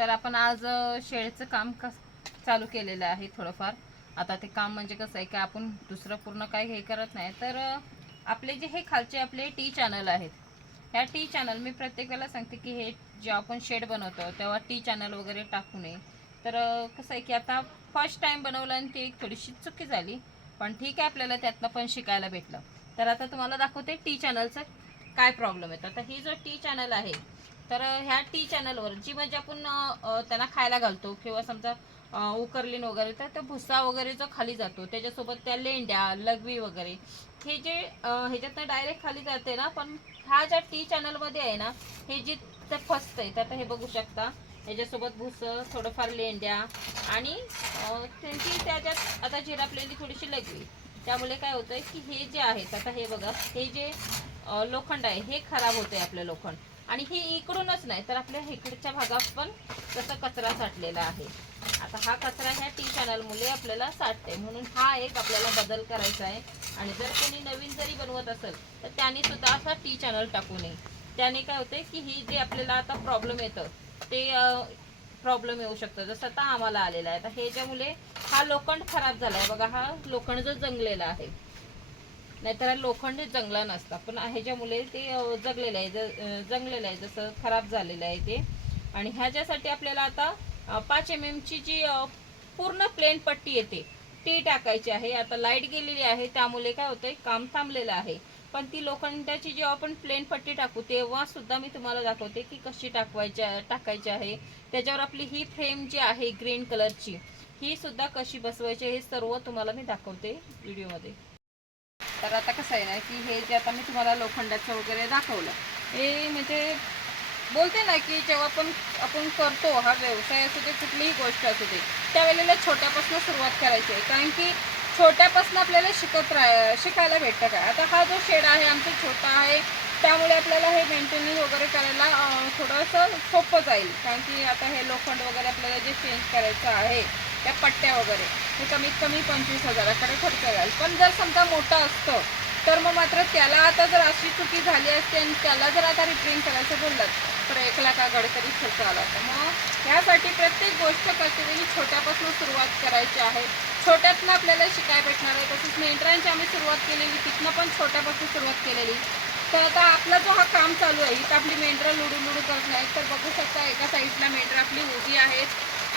तर आपण आज अ, शेडचं काम कस चालू केलेलं आहे थोडंफार. आता ते काम म्हणजे कसं आहे की आपण दुसरं पूर्ण काही हे करत नाही. तर आपले जे हे खालचे आपले टी चॅनल आहेत ह्या टी चॅनल मी प्रत्येक वेळेला सांगते की हे जेव्हा आपण शेड बनवतो तेव्हा टी चॅनल वगैरे टाकू नये. तर कसं आहे की आता फर्स्ट टाईम बनवलं आणि ती एक थोडीशी चुकी झाली पण ठीक आहे आपल्याला त्यातनं पण शिकायला भेटलं. तर आता तुम्हाला दाखवते टी चॅनलचं काय प्रॉब्लेम येतं आता ही जो टी चॅनल आहे तर ह्या टी चॅनलवर जी म्हणजे आपण त्यांना खायला घालतो किंवा समजा उकरलीन वगैरे तर तो भुसा वगैरे जो खाली जातो त्याच्यासोबत त्या लेंड्या लघवी वगैरे हे जे ह्याच्यातनं डायरेक्ट खाली जाते ना पण ह्या ज्या टी चॅनलमध्ये आहे ना हे जे ते फसतंय तर आता हे बघू शकता. ह्याच्यासोबत भुसं थोडंफार लेंड्या आणि त्यांची त्याच्यात आता झिरापलेली थोडीशी लघवी त्यामुळे काय होतंय की हे जे आहेत आता हे बघा हे जे लोखंड आहे हे खराब होतंय आपलं लोखंड. आणि हे इकडूनच नाही तर आपल्या इकडच्या भागात पण तसा कचरा साठलेला आहे. आता हा कचरा ह्या टी चॅनलमुळे आपल्याला साठते म्हणून हा एक आपल्याला बदल करायचा आहे. आणि जर कोणी नवीन जरी बनवत असेल तर त्याने सुद्धा असा टी चॅनल टाकू नये. त्याने काय होते की ही जे आपल्याला आता प्रॉब्लेम येतं ते प्रॉब्लेम येऊ शकतं. जसं आता आम्हाला आलेला आहे. आता हे ज्यामुळे हा लोखंड खराब झाला आहे बघा हा लोखंड जो जंगलेला आहे नाहीतर लोखंड जंगला नसता पण ह्याच्यामुळे ते जगलेलं आहे. ज- जंगलेलं आहे. जसं खराब झालेलं आहे ते. आणि ह्याच्यासाठी आपल्याला आता पाच एम एमची जी पूर्ण प्लेन पट्टी येते ती टाकायची आहे. आता लाइट गेलेली आहे. त्यामुळे काय होतंय काम थांबलेलं आहे. पण ती लोखंडाची जेव्हा आपण प्लेन पट्टी टाकू तेव्हा सुद्धा मी तुम्हाला दाखवते की कशी टाकवायची टाकायची आहे. त्याच्यावर आपली ही फ्रेम जी आहे ग्रीन कलरची ही सुद्धा कशी बसवायची हे सर्व तुम्हाला मी दाखवते व्हिडिओमध्ये. तर आता कसं आहे ना की हे जे आता मी तुम्हाला लोखंडाचं वगैरे दाखवलं हे म्हणजे बोलते ना की जेव्हा पण आपण करतो हा व्यवसाय असू दे कुठलीही गोष्ट असू दे त्यावेळेला छोट्यापासून सुरुवात करायची आहे. कारण की छोट्यापासून आपल्याला शिकत राह शिकायला भेटतं काय आता हा जो शेड आहे आमचा छोटा आहे त्यामुळे आपल्याला हे मेंटेनन्स वगैरे करायला थोडंसं सोपं जाईल. कारण की आता हे लोखंड वगैरे आपल्याला जे चेंज करायचं आहे त्या पट्ट्या वगैरे. हे कमीत कमी पंचवीस हजाराकडे खर्च जाईल पण जर समजा मोठं असतं तर मग मात्र त्याला आता जर अशी चुकी झाली असते आणि त्याला जर आता रिपेअरिंग करायचं बोललं तर एक लाखाकडे तरी खर्च आला. तर मग ह्यासाठी प्रत्येक गोष्ट कशी छोट्यापासून सुरुवात करायची आहे. छोट्यातनं आपल्याला शिकाय भेटणार आहे. तसंच मेंढरांची आम्ही सुरुवात केलेली तिथनं पण छोट्यापासून सुरुवात केलेली. तर आता आपला जो हा काम चालू आहे इथं आपली मेंढरं लुडू लुडू करत नाहीत. तर बघू शकता एका साईडला मेंढरं आपली उभी आहेत.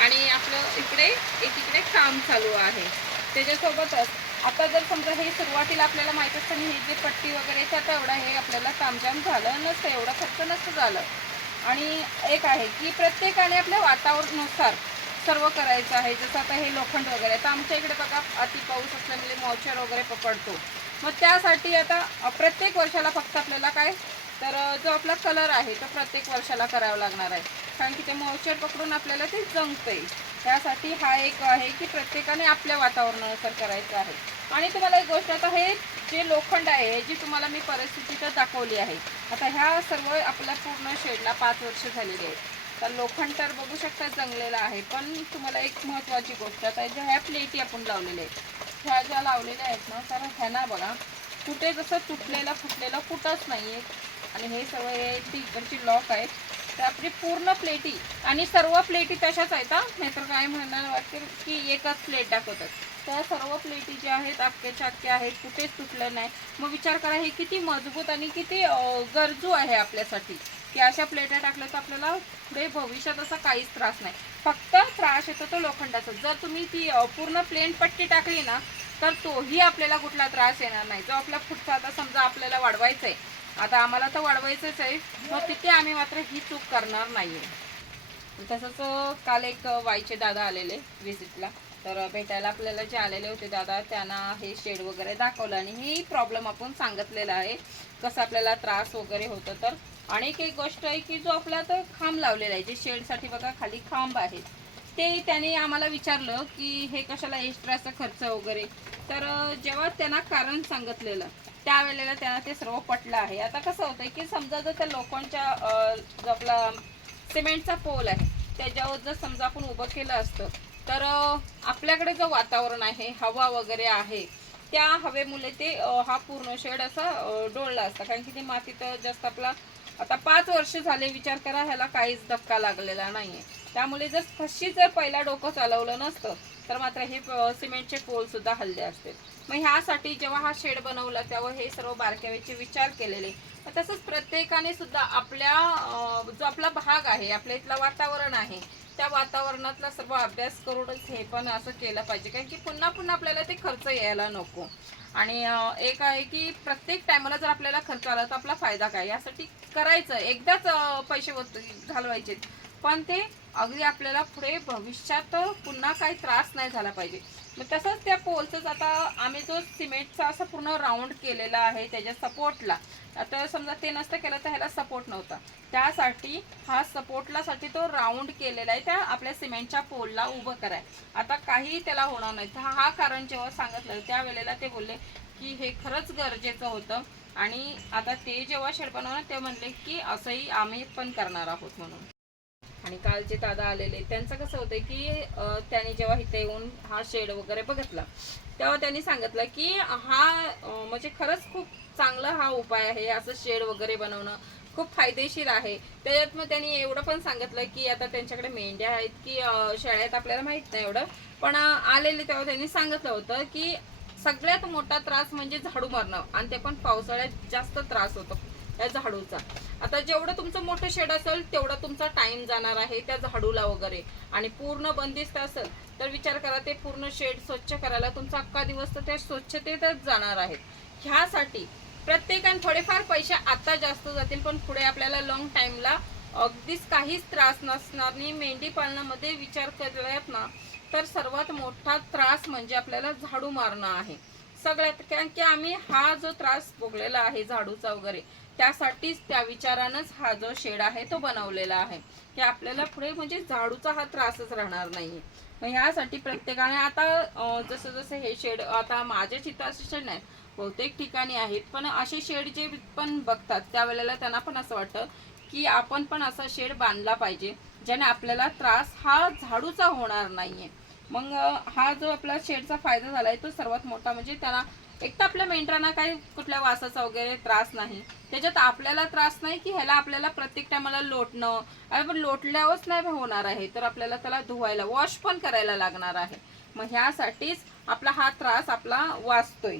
आणि आपलं इकडे एकीकडे काम चालू आहे. त्याच्यासोबतच आता जर समजा हे सुरुवातीला आपल्याला माहीत असतं हे जे पट्टी वगैरे तर एवढा हे आपल्याला तामजाम झालं नसतं एवढं खर्च नसतं झालं. आणि एक आहे की प्रत्येकाने आपल्या वातावरणानुसार सर्व करायचं आहे. जसं आता हे लोखंड वगैरे तर आमच्या इकडे बघा अति पाऊस असल्यामुळे मॉचर वगैरे पकडतो. मग त्यासाठी आता प्रत्येक वर्षाला फक्त आपल्याला काय? तर जो आपला कलर आहे तो प्रत्येक वर्षाला करावा लागणार आहे. कारण की ते मॉइश्चर पकडून आपल्याला ते जमतंय. त्यासाठी हा एक आहे की प्रत्येकाने आपल्या वातावरणानुसार करायचं आहे. आणि तुम्हाला एक गोष्ट आता हे जे लोखंड आहे जी तुम्हाला मी परिस्थिती तर दाखवली आहे. आता ह्या सर्व आपल्या पूर्ण शेडला पाच वर्ष झालेली आहेत. तर लोखंड तर बघू शकता जंगलेलं आहे पण तुम्हाला एक महत्त्वाची गोष्ट आता ज्या ह्या प्लेटी आपण लावलेल्या आहेत. ह्या ज्या लावलेल्या आहेत ना तर ह्यांना बघा कुठे जसं तुटलेलं फुटलेलं कुठंच नाही आणि हे सर्व हे इकडची लॉक आहेत. तर आपली पूर्ण प्लेटी आणि सर्व प्लेटी तशाच आहेत हा? नाहीतर काय म्हणायला वाटते की एकच प्लेट दाखवतात. त्या सर्व प्लेटी ज्या आहेत अख्ख्याच्या अख्ख्या आहेत कुठेच तुटलं नाही. मग विचार करा हे किती मजबूत आणि किती गरजू आहे आपल्यासाठी की अशा प्लेटा टाकल्या तर आपल्याला पुढे भविष्यात असा काहीच त्रास नाही. फक्त त्रास येतो तो लोखंडाचा. जर तुम्ही ती पूर्ण प्लेन पट्टी टाकली ना तर तोही आपल्याला कुठला त्रास येणार नाही. जो आपला पुढचा आता समजा आपल्याला वाढवायचा आहे आता आम्हाला तर वाढवायचंच आहे. मग तिथे आम्ही मात्र ही चूक करणार नाही आहे तसंच काल एक वाईचे दादा आलेले व्हिजिटला तर भेटायला आपल्याला जे आलेले होते दादा त्यांना हे शेड वगैरे दाखवलं आणि ही प्रॉब्लेम आपण सांगितलेला आहे. कसं आपल्याला त्रास वगैरे होतं तर. आणि एक एक गोष्ट आहे की जो आपला तर खांब लावलेला आहे जे शेडसाठी बघा खाली खांब आहे ते त्याने आम्हाला विचारलं की हे कशाला एक्स्ट्राचा खर्च वगैरे. तर जेव्हा त्यांना कारण सांगितलेलं त्यावेळेला त्यांना ते सर्व पटलं आहे. आता कसं होतंय की समजा जर त्या लोकांच्या जो आपला सिमेंटचा पोल आहे त्याच्यावर जर समजा आपण उभं केलं असतं तर आपल्याकडे जो वातावरण आहे हवा वगैरे आहे त्या हवेमुळे ते हा पूर्ण शेड असा डोळला असता. कारण की ते मातीत जास्त आपला आता पाच वर्ष झाले विचार करा ह्याला काहीच धक्का लागलेला नाही आहे त्यामुळे जर फशी जर पहिला डोकं चालवलं नसतं तर मात्र हे सिमेंटचे पोल सुद्धा हल्ले असते. मग ह्यासाठी जेव्हा हा शेड बनवला तेव्हा हे सर्व बारकाव्याचे विचार केलेले. तसंच प्रत्येकाने सुद्धा आपल्या जो आपला भाग आहे आपल्या इथलं वातावरण आहे त्या वातावरणातला सर्व अभ्यास करूनच हे पण असं केलं पाहिजे. कारण की पुन्हा पुन्हा आपल्याला ते खर्च यायला नको. आणि एक आहे की प्रत्येक टायमाला जर आपल्याला खर्च आला तर आपला फायदा काय? यासाठी करायचं. एकदाच पैसे घालवायचे पण ते अगदी आपल्याला पुढे भविष्यात पुन्हा काही त्रास नाही झाला पाहिजे. मग तसंच त्या पोलचंच आता आम्ही जो सिमेंटचा असं पूर्ण राऊंड केलेला आहे त्याच्या सपोर्टला आता समजा ते नसतं केलं तर ह्याला सपोर्ट नव्हता. त्यासाठी हा सपोर्टलासाठी तो राऊंड केलेला आहे त्या आपल्या सिमेंटच्या पोलला उभं कराय. आता काही त्याला होणार नाही. तर हा कारण जेव्हा सांगितलं त्यावेळेला ते बोलले की हे खरंच गरजेचं होतं. आणि आता ते जेव्हा शेड बनवणार ते म्हणले की असंही आम्ही पण करणार आहोत म्हणून. आणि काल जे दादा आलेले त्यांचं कसं होतं की त्यांनी जेव्हा इथे येऊन हा शेड वगैरे बघितला तेव्हा त्यांनी सांगितलं की हा म्हणजे खरंच खूप चांगला हा उपाय आहे असं शेड वगैरे बनवणं खूप फायदेशीर आहे. त्याच्यात मग त्यांनी एवढं पण सांगितलं की आता त्यांच्याकडे मेंढ्या आहेत की शाळेत आपल्याला माहीत नाही एवढं पण आलेले तेव्हा त्यांनी सांगितलं होतं की सगळ्यात मोठा त्रास म्हणजे झाडू मारणं आणि ते पण पावसाळ्यात जास्त त्रास होतो. त्या झाडूचा. आता जेवढं तुमचं मोठं शेड असेल तेवढा तुमचा टाइम जाणार आहे त्या झाडूला वगैरे. आणि पूर्ण बंदिस्त असेल तर विचार करा ते पूर्ण शेड स्वच्छ करायला तुमचा अख्खा दिवस तर त्या स्वच्छतेतच जाणार आहेत ह्यासाठी प्रत्येकाने थोडेफार पैसे आता जास्त जातील पण पुढे आपल्याला लॉंग टाइमला अगदीच काहीच त्रास नसणार नाही. मेंढी पालनामध्ये विचार करत ना तर सर्वात मोठा त्रास म्हणजे आपल्याला झाडू मारणं आहे. सगळ्यात कारण की आम्ही हा जो त्रास भोगलेला आहे झाडूचा वगैरे त्यासाठीच त्या विचारानंच हा जो शेड आहे तो बनवलेला आहे. की आपल्याला पुढे म्हणजे झाडूचा हा त्रासच राहणार नाहीये. मग ह्यासाठी प्रत्येकाने आता जसं जसं हे शेड आता माझ्या चित्र असे शेड नाही बहुतेक ठिकाणी आहेत पण असे शेड जे पण बघतात त्यावेळेला त्यांना पण असं वाटतं की आपण पण असा शेड बांधला पाहिजे ज्याने आपल्याला त्रास हा झाडूचा होणार नाहीये. मग हा जो आपला शेडचा फायदा झाला आहे तो सर्वात मोठा म्हणजे त्यांना एक तर आपल्या मेंढरांना काही कुठल्या वासाचा वगैरे त्रास नाही. त्याच्यात आपल्याला त्रास नाही की ह्याला आपल्याला प्रत्येक टायमाला लोटणं. आणि पण लोटल्यावरच नाही होणार आहे तर आपल्याला त्याला धुवायला वॉश पण करायला लागणार आहे. मग ह्यासाठीच आपला हा त्रास आपला वाचतोय.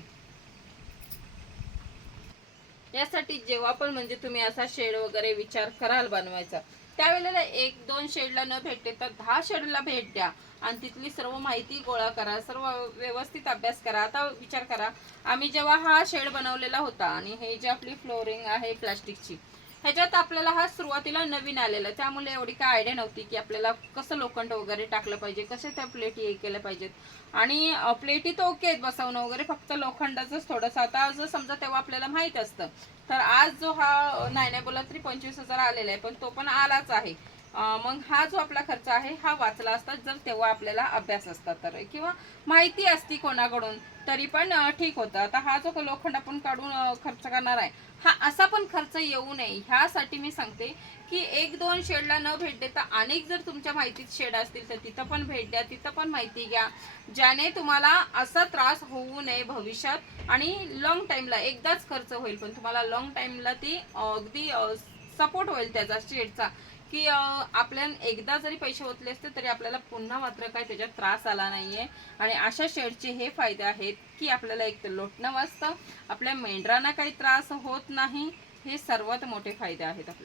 यासाठी जेव्हा पण म्हणजे तुम्ही असा शेड वगैरे विचार कराल बनवायचा त्यावेळेला एक दोन शेडला न भेटते तर दहा शेडला भेट द्या. आणि तिथली सर्व माहिती गोळा करा सर्व व्यवस्थित अभ्यास करा. आता विचार करा आम्ही जेव्हा हा शेड बनवलेला होता आणि हे जे आपली फ्लोरिंग आहे प्लास्टिकची ह्याच्यात आपल्याला हा सुरुवातीला नवीन आलेला. त्यामुळे एवढी काय आयडिया नव्हती की आपल्याला कसं लोखंड वगैरे टाकलं पाहिजे कसे त्या प्लेटी हे केल्या पाहिजेत. आणि प्लेटी तर ओके आहेत बसवणं वगैरे फक्त लोखंडाचंच थोडंसं. आता जर समजा तेव्हा आपल्याला माहीत असतं तर आज जो हा नाही नाही बोला तरी पंचवीस हजार आलेला आहे पण तो पण आलाच आहे. मग हा जो आपला खर्च आहे हा वाचला असता जर तेव्हा आपल्याला अभ्यास असता तर. किंवा माहिती असती कोणाकडून तरी पण ठीक होतं. आता हा जो लोखंड आपण काढून खर्च करणार आहे हा असा पण खर्च येऊ नये. ह्यासाठी मी सांगते की एक दोन शेडला न भेट देता अनेक जर तुमच्या माहितीत शेड असतील तर तिथं पण भेट द्या तिथं पण माहिती घ्या ज्याने तुम्हाला असा त्रास होऊ नये भविष्यात आणि लॉंग टाईमला एकदाच खर्च होईल. पण तुम्हाला लॉंग टाईमला ती अगदी सपोर्ट होईल त्याचा शेडचा. की आपल्या एकदा जरी पैसे ओतले असते तरी आपल्याला पुन्हा मात्र काय त्याच्यात त्रास आला नाहीये. आणि अशा शेडचे हे फायदे आहेत की आपल्याला एक तर लोटणं वाचतं आपल्या मेंढरांना काही त्रास होत नाही हे सर्वात मोठे फायदे आहेत आपले